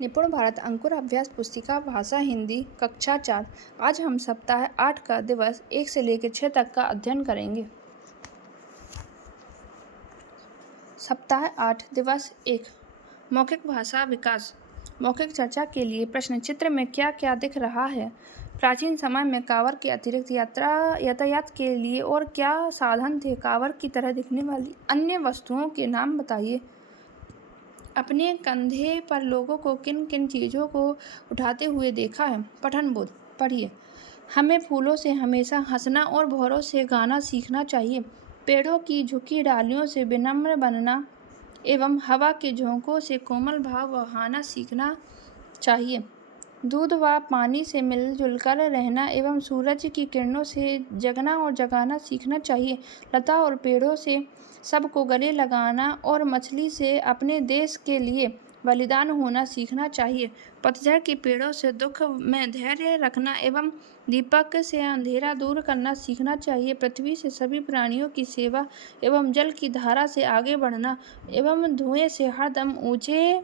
निपुण भारत अंकुर अभ्यास पुस्तिका भाषा हिंदी कक्षा 4। आज हम सप्ताह 8 का दिवस 1 से लेकर 6 तक का अध्ययन करेंगे। सप्ताह 8 दिवस 1 मौखिक भाषा विकास। मौखिक चर्चा के लिए प्रश्न। चित्र में क्या क्या दिख रहा है? प्राचीन समय में कांवड़ के अतिरिक्त यातायात के लिए और क्या साधन थे? कांवड़ की तरह दिखने वाली अन्य वस्तुओं के नाम बताइए। अपने कंधे पर लोगों को किन किन चीज़ों को उठाते हुए देखा है? पठन बोध पढ़िए। हमें फूलों से हमेशा हंसना और भौरों से गाना सीखना चाहिए। पेड़ों की झुकी डालियों से विनम्र बनना एवं हवा के झोंकों से कोमल भाव बहाना सीखना चाहिए। दूध व पानी से मिलजुल कर रहना एवं सूरज की किरणों से जगना और जगाना सीखना चाहिए। लता और पेड़ों से सबको गले लगाना और मछली से अपने देश के लिए बलिदान होना सीखना चाहिए। पतझड़ के पेड़ों से दुख में धैर्य रखना एवं दीपक से अंधेरा दूर करना सीखना चाहिए। पृथ्वी से सभी प्राणियों की सेवा एवं जल की धारा से आगे बढ़ना एवं धुएं से हरदम ऊंचे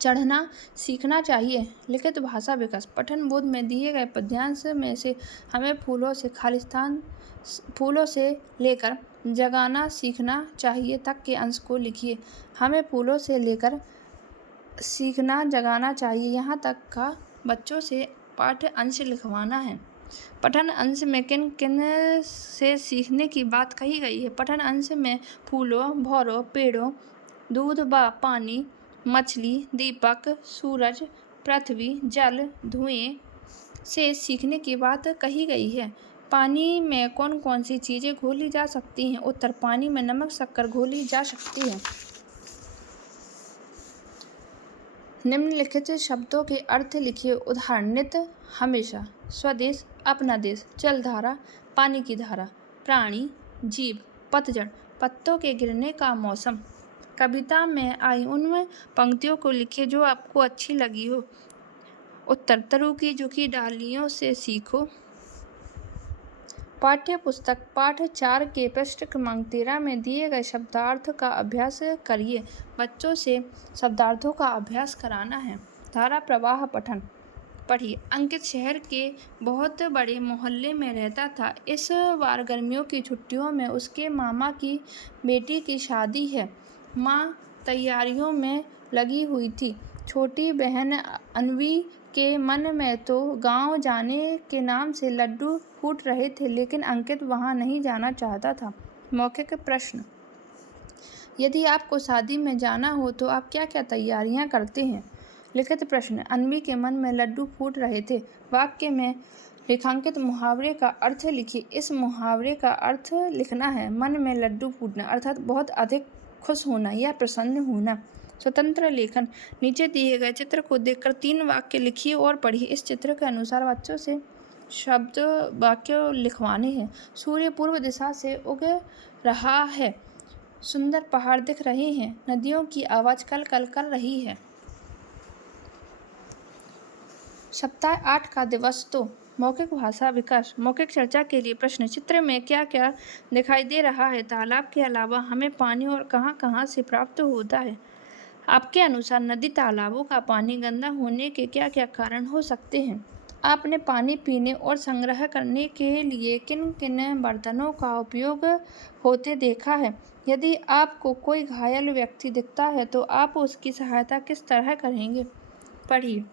चढ़ना सीखना चाहिए। लिखित भाषा विकास। पठन बोध में दिए गए पद्यांश में से हमें फूलों से लेकर जगाना सीखना चाहिए तक के अंश को लिखिए। हमें फूलों से लेकर सीखना जगाना चाहिए यहाँ तक का बच्चों से पाठ्य अंश लिखवाना है। पठन अंश में किन किन से सीखने की बात कही गई है? पठन अंश में फूलों, भौरों, पेड़ों, दूध व पानी, मछली, दीपक, सूरज, पृथ्वी, जल, धुएं से सीखने की बात कही गई है। पानी में कौन कौन सी चीज़ें घोली जा सकती हैं? उत्तर, पानी में नमक शक्कर घोली जा सकती है। निम्नलिखित शब्दों के अर्थ लिखिए। उदाहरण, नित, हमेशा, स्वदेश, अपना देश, जलधारा, पानी की धारा, प्राणी, जीव, पतझड़, पत्तों के गिरने का मौसम। कविता में आई उन पंक्तियों को लिखिए जो आपको अच्छी लगी हो। उत्तर, तरु की झुकी डालियों से सीखो। पाठ्य पुस्तक पाठ 4 के पृष्ठ क्रमांक 13 में दिए गए शब्दार्थ का अभ्यास करिए। बच्चों से शब्दार्थों का अभ्यास कराना है। धारा प्रवाह पठन पढ़िए। अंकित शहर के बहुत बड़े मोहल्ले में रहता था। इस बार गर्मियों की छुट्टियों में उसके मामा की बेटी की शादी है। माँ तैयारियों में लगी हुई थी। छोटी बहन अन्वी के मन में तो गांव जाने के नाम से लड्डू फूट रहे थे, लेकिन अंकित वहां नहीं जाना चाहता था। मौखिक प्रश्न। यदि आपको शादी में जाना हो तो आप क्या क्या तैयारियां करते हैं? लिखित प्रश्न। अन्वी के मन में लड्डू फूट रहे थे। वाक्य में रेखांकित मुहावरे का अर्थ लिखिए। इस मुहावरे का अर्थ लिखना है। मन में लड्डू फूटना अर्थात बहुत अधिक खुश होना या प्रसन्न होना। स्वतंत्र लेखन। नीचे दिए गए चित्र को देखकर 3 वाक्य लिखिए और पढ़िए। इस चित्र के अनुसार बच्चों से शब्द वाक्य लिखवाने हैं। सूर्य पूर्व दिशा से उग रहा है। सुंदर पहाड़ दिख रहे हैं। नदियों की आवाज़ कल कल कर रही है। सप्ताह 8 का दिवस 2 मौखिक भाषा विकास। मौखिक चर्चा के लिए प्रश्न। चित्र में क्या क्या दिखाई दे रहा है? तालाब के अलावा हमें पानी और कहाँ कहाँ से प्राप्त होता है? आपके अनुसार नदी तालाबों का पानी गंदा होने के क्या क्या कारण हो सकते हैं? आपने पानी पीने और संग्रह करने के लिए किन किन बर्तनों का उपयोग होते देखा है? यदि आपको कोई घायल व्यक्ति दिखता है तो आप उसकी सहायता किस तरह करेंगे? पढ़िए।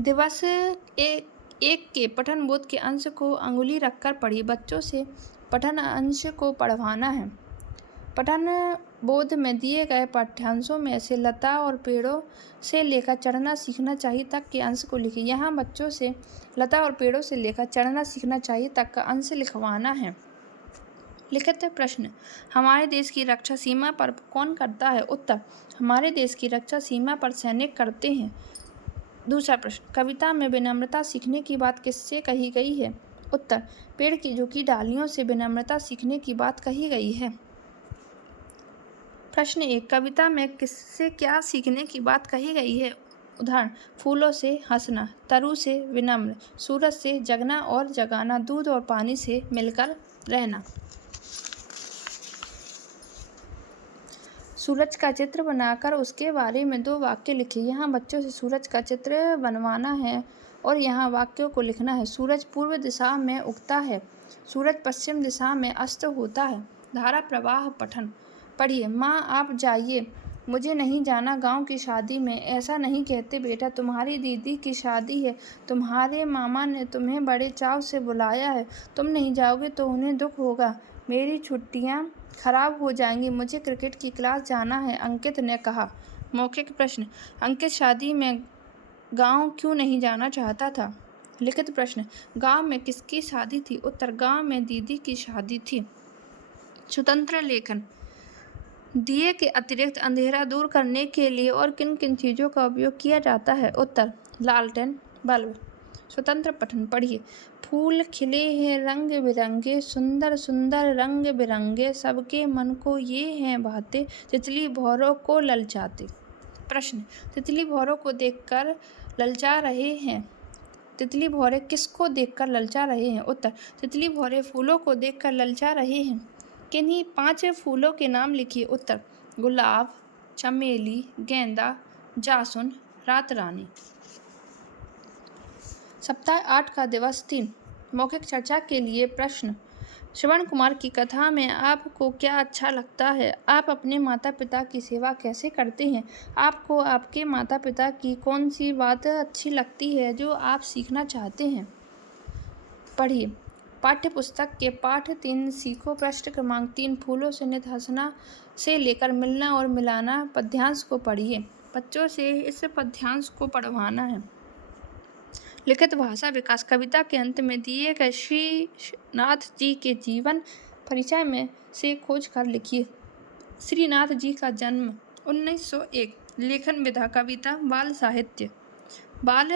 दिवस 1 के पठन बोध के अंश को अंगुली रखकर पढ़िए। बच्चों से पठन अंश को पढ़वाना है। पठन बोध में दिए गए पाठ्यांशों में से लता और पेड़ों से लेकर चढ़ना सीखना चाहिए तक के अंश को लिखिए। यहाँ बच्चों से लता और पेड़ों से लेकर चढ़ना सीखना चाहिए तक का अंश लिखवाना है। लिखित प्रश्न। हमारे देश की रक्षा सीमा पर कौन करता है? उत्तर, हमारे देश की रक्षा सीमा पर सैनिक करते हैं। दूसरा प्रश्न। कविता में विनम्रता सीखने की बात किससे कही गई है? उत्तर, पेड़ की झुकी डालियों से विनम्रता सीखने की बात कही गई है। प्रश्न 1। कविता में किससे क्या सीखने की बात कही गई है? उदाहरण, फूलों से हंसना, तरु से विनम्र, सूरज से जगना और जगाना, दूध और पानी से मिलकर रहना। सूरज का चित्र बनाकर उसके बारे में 2 वाक्य लिखिए। यहाँ बच्चों से सूरज का चित्र बनवाना है और यहाँ वाक्यों को लिखना है। सूरज पूर्व दिशा में उगता है, सूरज पश्चिम दिशा में अस्त होता है। धारा प्रवाह पठन पढ़िए। माँ आप जाइए, मुझे नहीं जाना गांव की शादी में। ऐसा नहीं कहते बेटा, तुम्हारी दीदी की शादी है, तुम्हारे मामा ने तुम्हें बड़े चाव से बुलाया है, तुम नहीं जाओगे तो उन्हें दुख होगा। मेरी छुट्टियां खराब हो जाएंगी, मुझे क्रिकेट की क्लास जाना है, अंकित ने कहा। मौखिक प्रश्न। अंकित शादी में गांव क्यों नहीं जाना चाहता था? लिखित प्रश्न। गांव में किसकी शादी थी? उत्तर, गांव में दीदी की शादी थी। स्वतंत्र लेखन। दिए के अतिरिक्त अंधेरा दूर करने के लिए और किन किन चीज़ों का उपयोग किया जाता है? उत्तर, लालटेन, बल्ब। स्वतंत्र पठन पढ़िए। फूल खिले हैं रंग बिरंगे, सुंदर सुंदर रंग बिरंगे, सबके मन को ये हैं भाते, तितली भौरों को ललचाते। प्रश्न। तितली भौरों को देखकर ललचा रहे हैं। तितली भौरे किसको देखकर ललचा रहे हैं? उत्तर, तितली भौरे फूलों को देखकर ललचा रहे हैं। किन्हीं 5 फूलों के नाम लिखिए। उत्तर, गुलाब, चमेली, गेंदा, जासुन, रात रानी। सप्ताह 8 का दिवस 3। मौखिक चर्चा के लिए प्रश्न। श्रवण कुमार की कथा में आपको क्या अच्छा लगता है? आप अपने माता पिता की सेवा कैसे करते हैं? आपको आपके माता पिता की कौन सी बात अच्छी लगती है जो आप सीखना चाहते हैं? पढ़िए। पाठ्य पुस्तक के पाठ 3 सीखो प्रश्न क्रमांक 3 फूलों से नित हंसना से लेकर मिलना और मिलाना पद्यांश को पढ़िए। बच्चों से इस पद्यांश को पढ़वाना है। लिखित भाषा विकास। कविता के अंत में दिए गए श्रीनाथ जी के जीवन परिचय में से खोज कर लिखिए। श्रीनाथ जी का जन्म 1901। लेखन विधा कविता, बाल साहित्य, बाल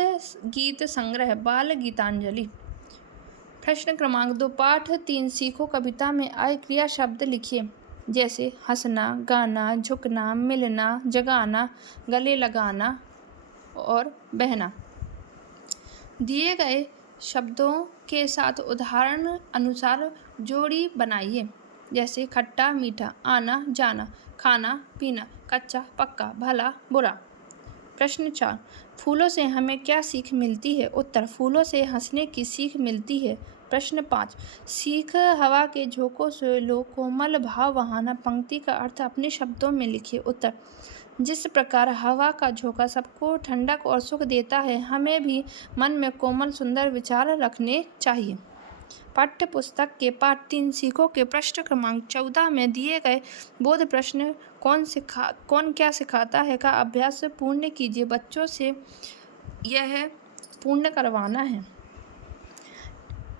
गीत संग्रह, बाल गीतांजलि। प्रश्न क्रमांक 2 पाठ 3 सीखो कविता में आए क्रिया शब्द लिखिए, जैसे हंसना, गाना, झुकना, मिलना, जगाना, गले लगाना और बहना। दिए गए शब्दों के साथ उदाहरण अनुसार जोड़ी बनाइए, जैसे खट्टा मीठा, आना जाना, खाना पीना, कच्चा पक्का, भला बुरा। प्रश्न 4 फूलों से हमें क्या सीख मिलती है? उत्तर, फूलों से हंसने की सीख मिलती है। प्रश्न 5 सीख हवा के झोंकों से लो, कोमल भाव बहाना। पंक्ति का अर्थ अपने शब्दों में लिखिए। उत्तर, जिस प्रकार हवा का झोंका सबको ठंडक और सुख देता है, हमें भी मन में कोमल सुंदर विचार रखने चाहिए। पाठ्य पुस्तक के पाठ 3 सीखो के प्रश्न क्रमांक 14 में दिए गए बोध प्रश्न कौन क्या सिखाता है का अभ्यास पूर्ण कीजिए। बच्चों से यह पूर्ण करवाना है।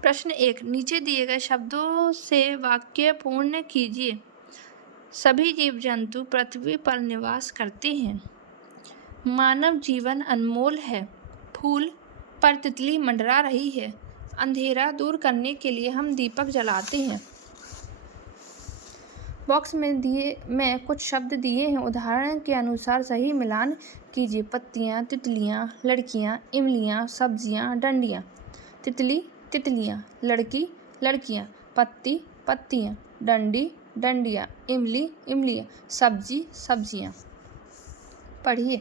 प्रश्न 1 नीचे दिए गए शब्दों से वाक्य पूर्ण कीजिए। सभी जीव जंतु पृथ्वी पर निवास करते हैं। मानव जीवन अनमोल है। फूल पर तितली मंडरा रही है। अंधेरा दूर करने के लिए हम दीपक जलाते हैं। बॉक्स में कुछ शब्द दिए हैं, उदाहरण के अनुसार सही मिलान कीजिए। पत्तियाँ, तितलियाँ, लड़कियाँ, इमलियाँ, सब्जियाँ, डंडियाँ। तितली, तितलियाँ, लड़की, लड़कियाँ, पत्ती, पत्तियाँ, डंडी, डंडियाँ, इमली, इमलियाँ, सब्जी, सब्जियाँ। पढ़िए।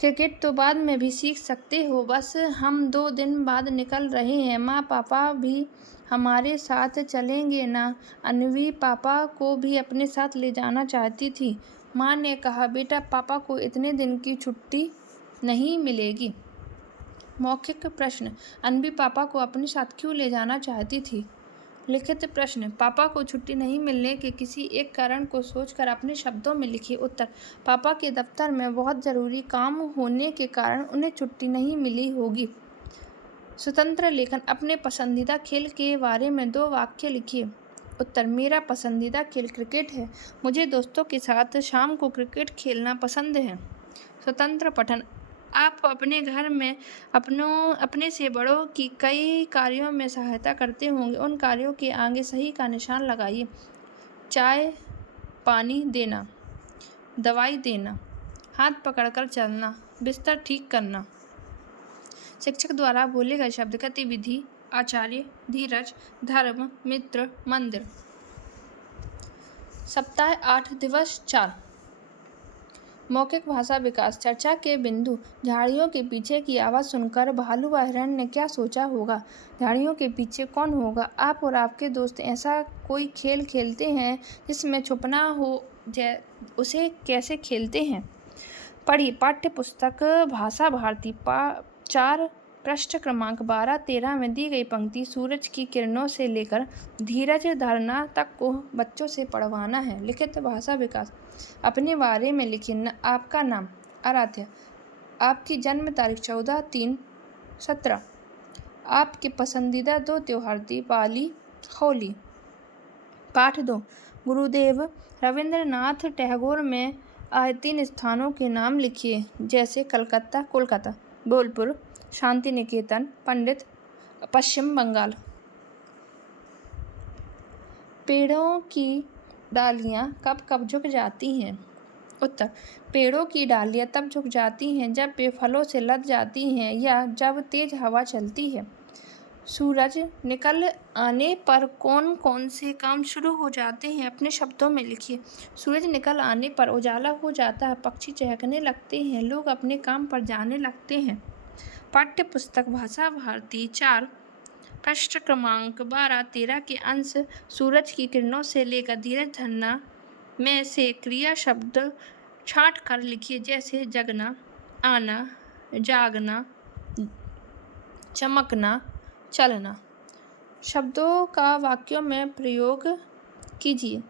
क्रिकेट तो बाद में भी सीख सकते हो, बस हम 2 दिन बाद निकल रहे हैं। माँ पापा भी हमारे साथ चलेंगे ना? अन्वी पापा को भी अपने साथ ले जाना चाहती थी। माँ ने कहा, बेटा पापा को इतने दिन की छुट्टी नहीं मिलेगी। मौखिक प्रश्न। अन्वी पापा को अपने साथ क्यों ले जाना चाहती थी? लिखित प्रश्न। पापा को छुट्टी नहीं मिलने के किसी एक कारण को सोचकर अपने शब्दों में लिखिए। उत्तर, पापा के दफ्तर में बहुत ज़रूरी काम होने के कारण उन्हें छुट्टी नहीं मिली होगी। स्वतंत्र लेखन। अपने पसंदीदा खेल के बारे में 2 वाक्य लिखिए। उत्तर, मेरा पसंदीदा खेल क्रिकेट है। मुझे दोस्तों के साथ शाम को क्रिकेट खेलना पसंद है। स्वतंत्र पठन। आप अपने घर में अपने से बड़ों की कई कार्यों में सहायता करते होंगे। उन कार्यों के आगे सही का निशान लगाइए। चाय पानी देना, दवाई देना, हाथ पकड़कर चलना, बिस्तर ठीक करना। शिक्षक द्वारा बोले गए शब्द। गतिविधि, आचार्य, धीरज, धर्म, मित्र, मंदिर। सप्ताह 8 दिवस 4। मौखिक भाषा विकास। चर्चा के बिंदु। झाड़ियों के पीछे की आवाज़ सुनकर भालू व हिरण ने क्या सोचा होगा? झाड़ियों के पीछे कौन होगा? आप और आपके दोस्त ऐसा कोई खेल खेलते हैं जिसमें छुपना हो, उसे कैसे खेलते हैं? पढ़िए पाठ्य पुस्तक भाषा भारती 4 पृष्ठ क्रमांक 12-13 में दी गई पंक्ति सूरज की किरणों से लेकर धीरज धरना तक को बच्चों से पढ़वाना है। लिखित भाषा विकास। अपने बारे में लिखिए। आपका नाम आराध्या। आपकी जन्म तारीख 14/3/17। आपके पसंदीदा 2 त्योहार दिवाली होली। पाठ 2। गुरुदेव रविंद्रनाथ टैगोर में आए 3 स्थानों के नाम लिखिए, जैसे कलकत्ता कोलकाता, बोलपुर शांति निकेतन, पंडित पश्चिम बंगाल। पेड़ों की डालियाँ कब कब झुक जाती हैं? उत्तर। पेड़ों की डालियाँ तब झुक जाती हैं जब वे फलों से लद जाती हैं या जब तेज हवा चलती है। सूरज निकल आने पर कौन कौन से काम शुरू हो जाते हैं? अपने शब्दों में लिखिए। सूरज निकल आने पर उजाला हो जाता है, पक्षी चहकने लगते हैं, लोग अपने काम पर जाने लगते हैं। पाठ्य पुस्तक भाषा भारती 4 पृष्ठ क्रमांक 12-13 के अंश सूरज की किरणों से लेकर धीरज धरना में से क्रिया शब्द छांट कर लिखिए, जैसे जगना, आना, जागना, चमकना, चलना। शब्दों का वाक्यों में प्रयोग कीजिए।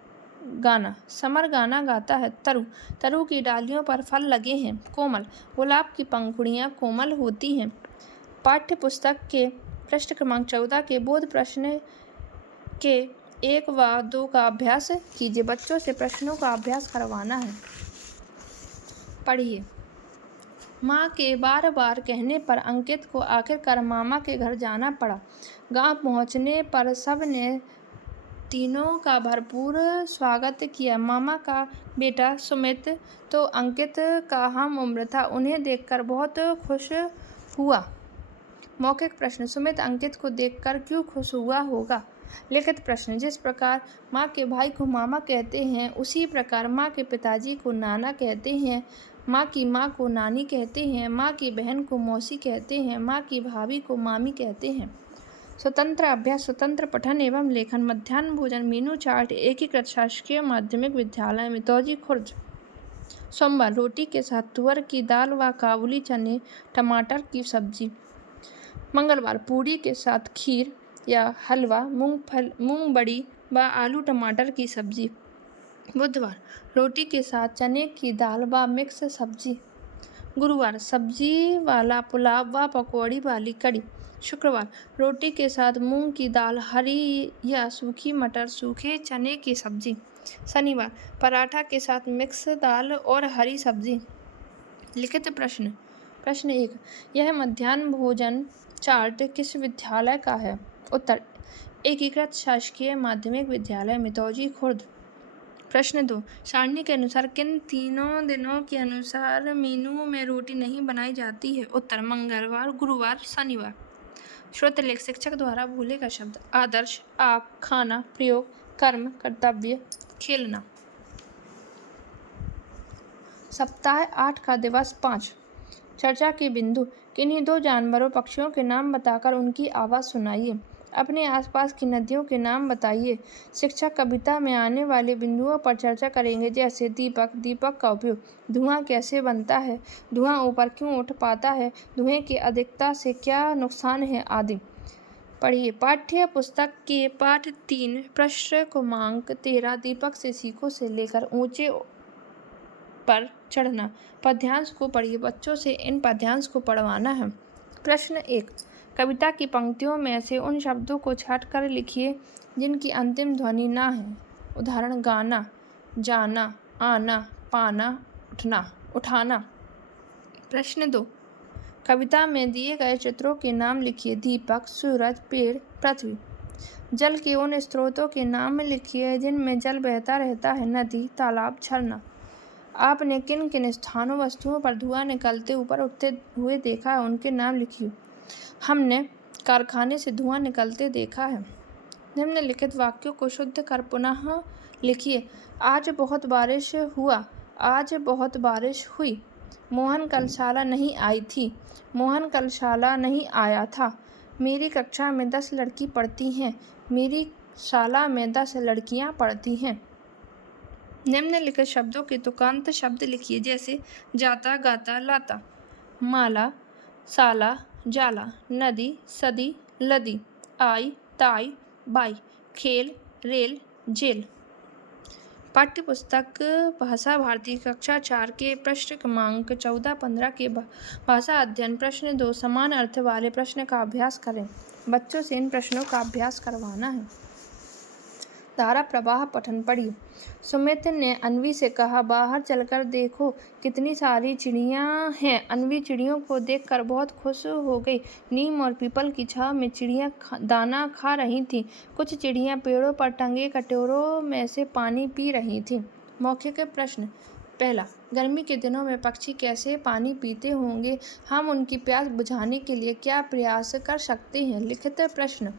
गाना। समर गाना गाता है। तरु। तरु की डालियों पर फल लगे हैं। कोमल। गुलाब की पंखुड़ियाँ कोमल होती हैं। पाठ्य पुस्तक के पृष्ठ क्रमांक 14 के बोध प्रश्न के 1 व 2 का अभ्यास कीजिए। बच्चों से प्रश्नों का अभ्यास करवाना है। पढ़िए। माँ के बार बार कहने पर अंकित को आखिरकार मामा के घर जाना पड़ा। गांव पहुँचने पर सब ने तीनों का भरपूर स्वागत किया। मामा का बेटा सुमित तो अंकित का हम उम्र था, उन्हें देखकर बहुत खुश हुआ। मौखिक प्रश्न। सुमित अंकित को देखकर क्यों खुश हुआ होगा? लिखित प्रश्न। जिस प्रकार माँ के भाई को मामा कहते हैं, उसी प्रकार माँ के पिताजी को नाना कहते हैं, माँ की माँ को नानी कहते हैं, माँ की बहन को मौसी कहते हैं, माँ की भाभी को मामी कहते हैं। स्वतंत्र अभ्यास। स्वतंत्र पठन एवं लेखन। मध्याह्न भोजन मेनू चार्ट एकीकृत शासकीय माध्यमिक विद्यालय मितौजी खुर्द। सोमवार रोटी के साथ तुअर की दाल व काबुली चने टमाटर की सब्जी। मंगलवार पूरी के साथ खीर या हलवा, मूंग बड़ी व आलू टमाटर की सब्जी। बुधवार रोटी के साथ चने की दाल व मिक्स सब्जी। गुरुवार सब्जी वाला पुलाव व पकौड़ी वाली कड़ी। शुक्रवार रोटी के साथ मूंग की दाल, हरी या सूखी मटर, सूखे चने की सब्जी। शनिवार पराठा के साथ मिक्स दाल और हरी सब्जी। लिखित प्रश्न। प्रश्न 1। यह मध्याह्न भोजन चार्ट किस विद्यालय का है? उत्तर। एकीकृत शासकीय माध्यमिक विद्यालय मितौजी खुर्द। प्रश्न 2। सारणी के अनुसार किन तीनों दिनों के अनुसार मेनू में रोटी नहीं बनाई जाती है? उत्तर। मंगलवार, गुरुवार, शनिवार। श्रोत लेख। शिक्षक द्वारा भूले का शब्द। आदर्श, आप, खाना, प्रयोग, कर्म, कर्तव्य, खेलना। सप्ताह 8 का दिवस 5। चर्चा के बिंदु। किन्हीं 2 जानवरों पक्षियों के नाम बताकर उनकी आवाज़ सुनाइए। अपने आसपास की नदियों के नाम बताइए। शिक्षक कविता में आने वाले बिंदुओं पर चर्चा करेंगे, जैसे दीपक, दीपक का उपयोग, धुआं कैसे बनता है, धुआं ऊपर क्यों उठ पाता है, धुएं की अधिकता से क्या नुकसान है, आदि। पढ़िए। पाठ्य पुस्तक के पाठ 3 पृष्ठ क्रमांक 13 दीपक से सीखो से लेकर ऊंचे पर चढ़ना पद्यांश को पढ़िए। बच्चों से इन पद्यांश को पढ़वाना है। प्रश्न 1। कविता की पंक्तियों में से उन शब्दों को छाँट कर लिखिए जिनकी अंतिम ध्वनि ना है। उदाहरण। गाना, जाना, आना, पाना, उठना, उठाना। प्रश्न 2। कविता में दिए गए चित्रों के नाम लिखिए। दीपक, सूरज, पेड़, पृथ्वी। जल के उन स्रोतों के नाम लिखिए जिनमें जल बहता रहता है। नदी, तालाब, झरना। आपने किन किन स्थानों वस्तुओं पर धुआं निकलते ऊपर उठते हुए देखा है, उनके नाम लिखिए। हमने कारखाने से धुआं निकलते देखा है। निम्नलिखित वाक्यों को शुद्ध कर पुनः लिखिए। आज बहुत बारिश हुआ, आज बहुत बारिश हुई। मोहन कल शाला नहीं आई थी। मोहन कल शाला नहीं आया था। मेरी कक्षा में 10 लड़की पढ़ती हैं। मेरी शाला में 10 लड़कियां पढ़ती हैं। निम्नलिखित शब्दों के तुकांत शब्द लिखिए, जैसे जाता, गाता, लाता। माला, साला, जाला, नदी, सदी, लदी, आई, ताई, बाई, खेल, रेल, जेल। पाठ्य पुस्तक भाषा भारती कक्षा 4 के प्रश्न क्रमांक 14-15 के भाषा अध्ययन प्रश्न 2 समान अर्थ वाले प्रश्न का अभ्यास करें। बच्चों से इन प्रश्नों का अभ्यास करवाना है। धारा प्रवाह पठन पढ़िए। सुमित ने अन्वी से कहा, बाहर चलकर देखो कितनी सारी चिड़ियाँ हैं। अन्वी चिड़ियों को देखकर बहुत खुश हो गई। नीम और पीपल की छांव में चिड़ियाँ दाना खा रही थीं। कुछ चिड़ियाँ पेड़ों पर टंगे कटोरों में से पानी पी रही थीं। मौखिक प्रश्न। पहला, गर्मी के दिनों में पक्षी कैसे पानी पीते होंगे? हम उनकी प्यास बुझाने के लिए क्या प्रयास कर सकते हैं? लिखित प्रश्न।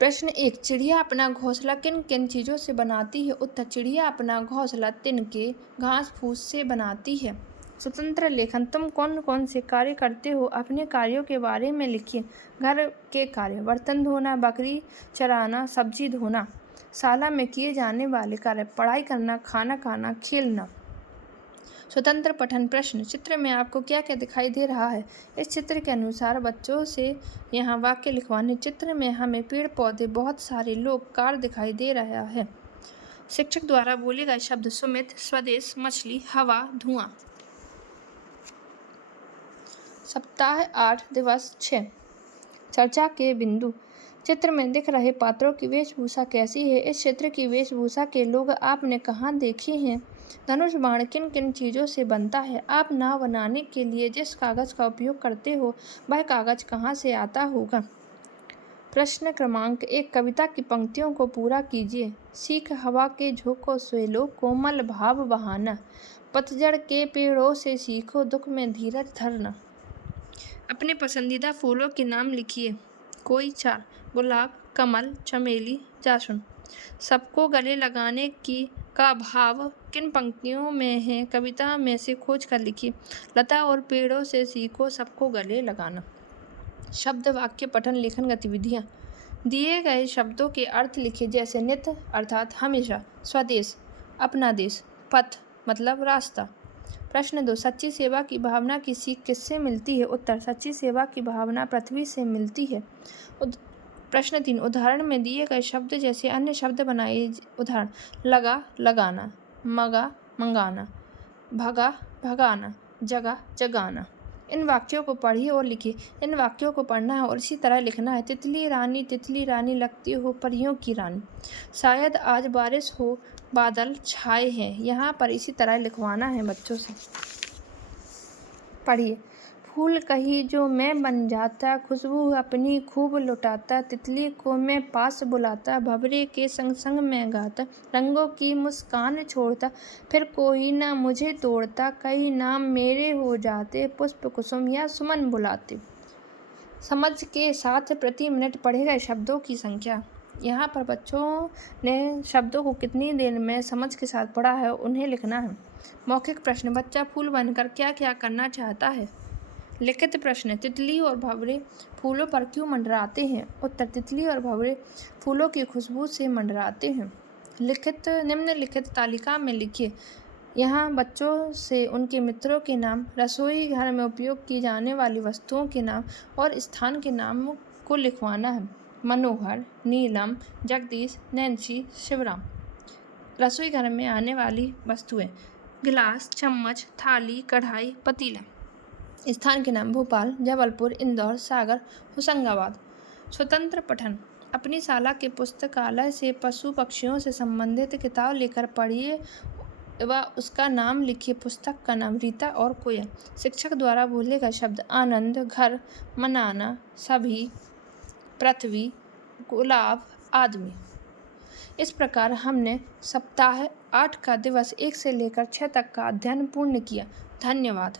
प्रश्न 1, चिड़िया अपना घोंसला किन किन चीज़ों से बनाती है? उत्तर, चिड़िया अपना घोंसला तिनके, घास फूस से बनाती है। स्वतंत्र लेखन। तुम कौन कौन से कार्य करते हो? अपने कार्यों के बारे में लिखिए। घर के कार्य, बर्तन धोना, बकरी चराना, सब्जी धोना। शाला में किए जाने वाले कार्य, पढ़ाई करना, खाना खाना, खेलना। स्वतंत्र पठन प्रश्न। चित्र में आपको क्या क्या दिखाई दे रहा है? इस चित्र के अनुसार बच्चों से यहाँ वाक्य लिखवाने। चित्र में हमें पेड़ पौधे, बहुत सारे लोग, कार दिखाई दे रहा है। शिक्षक द्वारा बोले गए शब्द। सुमित, स्वदेश, मछली, हवा, धुआं। सप्ताह 8 दिवस 6। चर्चा के बिंदु। चित्र में दिख रहे पात्रों की वेशभूषा कैसी है? इस चित्र की वेशभूषा के लोग आपने कहाँ देखे हैं? धनुष बाण किन किन चीज़ों से बनता है? आप नाव बनाने के लिए जिस कागज़ का उपयोग करते हो वह कागज़ कहाँ से आता होगा? प्रश्न क्रमांक 1, कविता की पंक्तियों को पूरा कीजिए। सीख हवा के झोंकों से लो, कोमल भाव बहाना। पतझड़ के पेड़ों से सीखो, दुख में धीरज धरना। अपने पसंदीदा फूलों के नाम लिखिए। कोई 4, गुलाब, कमल, चमेली, जासुन। सबको गले लगाने की का भाव किन पंक्तियों में है? कविता में से खोज कर लिखिए। लता और पेड़ों से सीखो, सबको गले लगाना। शब्द वाक्य पठन लेखन गतिविधियाँ। दिए गए शब्दों के अर्थ लिखिए, जैसे नित्य अर्थात हमेशा, स्वदेश अपना देश, पथ मतलब रास्ता। प्रश्न 2, सच्ची सेवा की भावना की सीख किससे मिलती है? उत्तर, सच्ची सेवा की भावना पृथ्वी से मिलती है। प्रश्न 3, उदाहरण में दिए गए शब्द जैसे अन्य शब्द बनाइए। उदाहरण, लगा लगाना, मगा मंगाना, भगा भगाना, जगा जगाना। इन वाक्यों को पढ़िए और लिखिए। इन वाक्यों को पढ़ना है और इसी तरह लिखना है। तितली रानी लगती हो परियों की रानी। शायद आज बारिश हो, बादल छाए हैं। यहाँ पर इसी तरह लिखवाना है बच्चों से। पढ़िए। फूल कहीं जो मैं बन जाता, खुशबू अपनी खूब लुटाता, तितली को मैं पास बुलाता, भंवरे के संग संग मैं गाता, रंगों की मुस्कान छोड़ता, फिर कोई ना मुझे तोड़ता, कई नाम मेरे हो जाते, पुष्प कुसुम या सुमन बुलाते। समझ के साथ प्रति मिनट पढ़े गए शब्दों की संख्या। यहाँ पर बच्चों ने शब्दों को कितनी देर में समझ के साथ पढ़ा है उन्हें लिखना है। मौखिक प्रश्न, बच्चा फूल बनकर क्या क्या करना चाहता है? लिखित प्रश्न, तितली और भंवरे फूलों पर क्यों मंडराते हैं? उत्तर, तितली और भंवरे फूलों की खुशबू से मंडराते हैं। निम्नलिखित तालिका में लिखिए। यहाँ बच्चों से उनके मित्रों के नाम, रसोई घर में उपयोग की जाने वाली वस्तुओं के नाम और स्थान के नाम को लिखवाना है। मनोहर, नीलम, जगदीश, नैन्सी, शिवराम। रसोई घर में आने वाली वस्तुएं, गिलास, चम्मच, थाली, कढ़ाई, पतीला। स्थान के नाम, भोपाल, जबलपुर, इंदौर, सागर, होशंगाबाद। स्वतंत्र पठन। अपनी शाला के पुस्तकालय से पशु पक्षियों से संबंधित किताब लेकर पढ़िए व उसका नाम लिखिए। पुस्तक का नाम, रीता और कोयल। शिक्षक द्वारा बोले गए शब्द, आनंद, घर, मनाना, सभी, पृथ्वी, गुलाब, आदमी। इस प्रकार हमने सप्ताह 8 का दिवस 1 से लेकर 6 तक का अध्ययन पूर्ण किया। धन्यवाद।